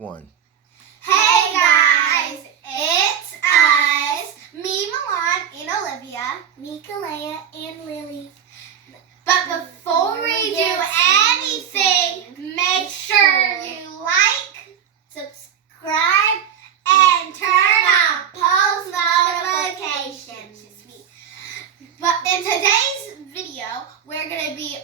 1. Hey guys, it's us, me, Milan, and Olivia, me, Kalea, and Lily. But before we do anything, make sure you like, subscribe, and turn on post notifications. But in today's video, we're going to be